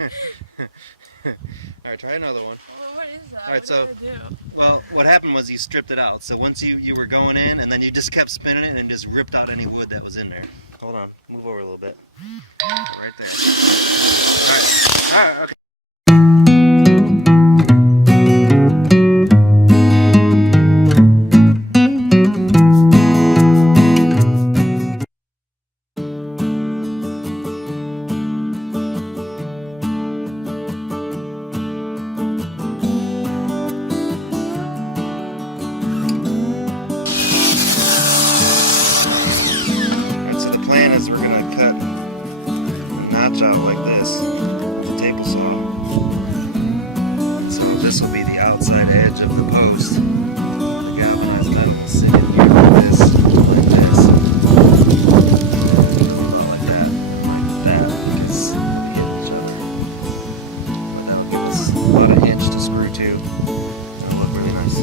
Alright, try another one. Well, what is that? Alright, so, What do I do? well, what happened was you stripped it out. So once you were going in, and then you just kept spinning it and just ripped out any wood that was in there. Hold on, move over a little bit. Right there. Alright, okay. Out like this with a table saw. So this will be the outside edge of the post. The galvanized metal will sit in here like this, like this. Not like that, because they'll be in each other. But that'll give us a lot of hinge to screw to. It'll look really nice.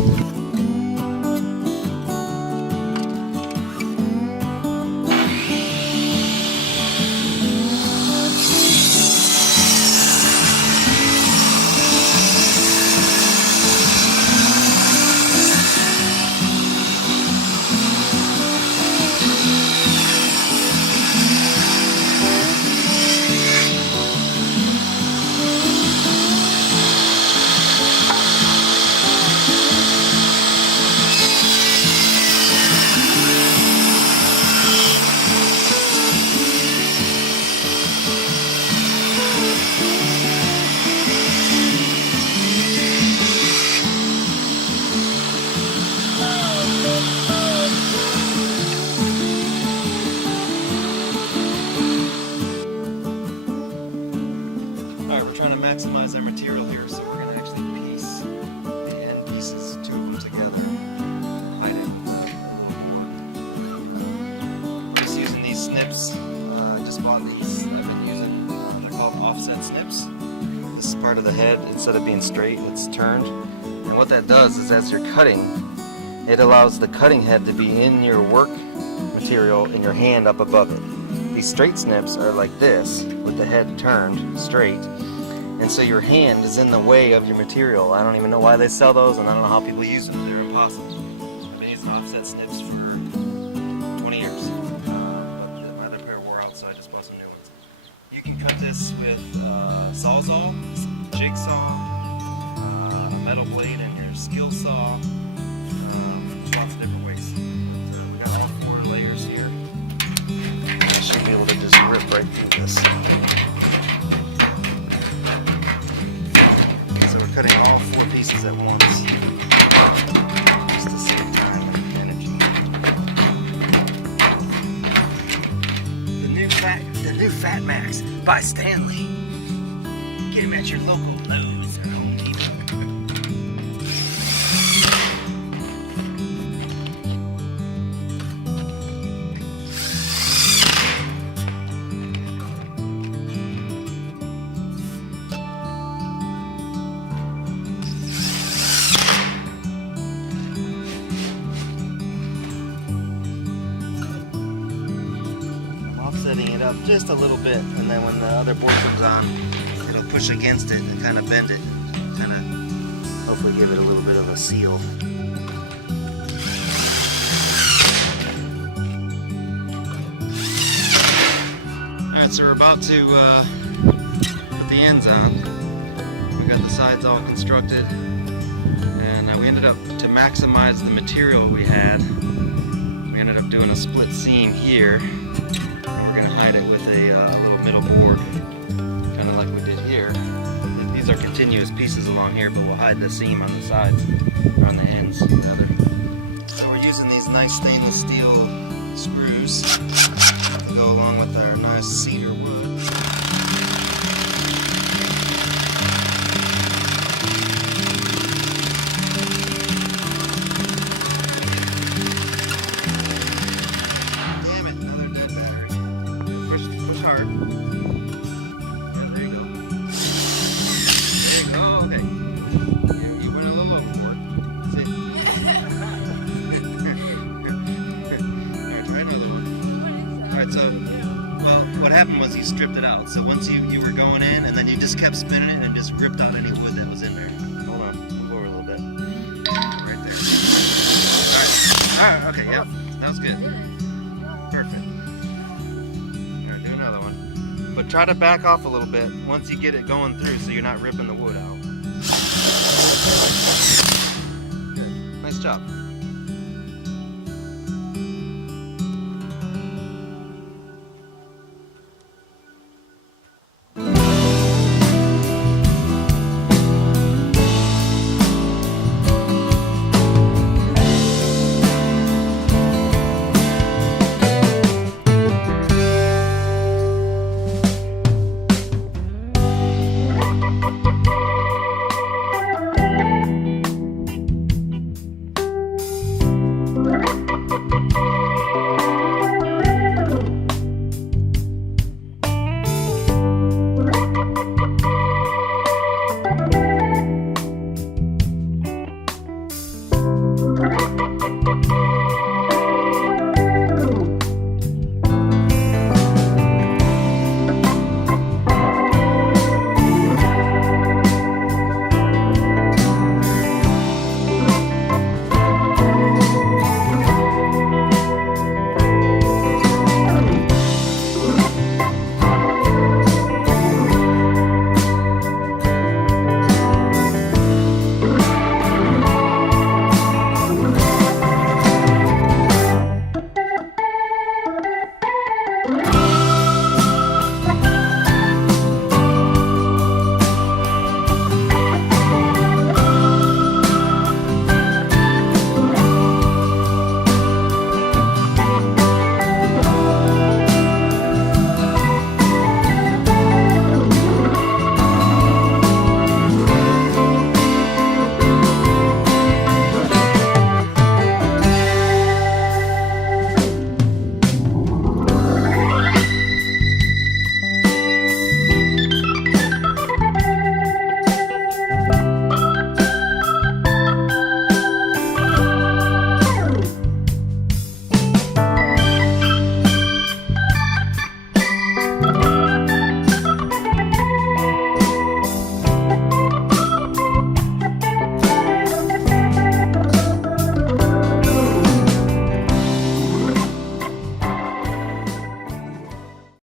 Maximize our material here, so we're going to actually piece the end pieces, two of them together, hide it with a little board. Just using these snips. I just bought these. I've been using. They're called offset snips. This is part of the head. Instead of being straight, it's turned. And what that does is, as you're cutting, it allows the cutting head to be in your work material and your hand up above it. These straight snips are like this, with the head turned straight. And so your hand is in the way of your material. I don't even know why they sell those, and I don't know how people use them. They're impossible. I've been using offset snips for 20 years. But my other pair wore out, so I just bought some new ones. You can cut this with sawzall, jigsaw, a metal blade, and your skill saw. Lots of different ways. So we got all 4 layers here. I should be able to just rip right through this. Cutting all 4 pieces at once, just to save time and energy. The new Fat Max by Stanley. Get him at your local Lowe's or Home Depot. Setting it up just a little bit, and then when the other board comes on, it'll push against it and kind of bend it, kind of hopefully give it a little bit of a seal. Alright, so we're about to put the ends on. We got the sides all constructed, and we ended up, to maximize the material we had, we ended up doing a split seam here. Hide it with a little middle board, kind of like we did here. These are continuous pieces along here, but we'll hide the seam on the sides, or on the ends rather. So we're using these nice stainless steel screws to go along with our nice cedar wood. So Well, what happened was you stripped it out. So once you were going in, and then you just kept spinning it and just ripped out any wood that was in there. Hold on, move over a little bit. Right there. All right, okay, yeah, that was good. Perfect. All right, do another one. But try to back off a little bit once you get it going through, so you're not ripping the wood out. Good. Nice job.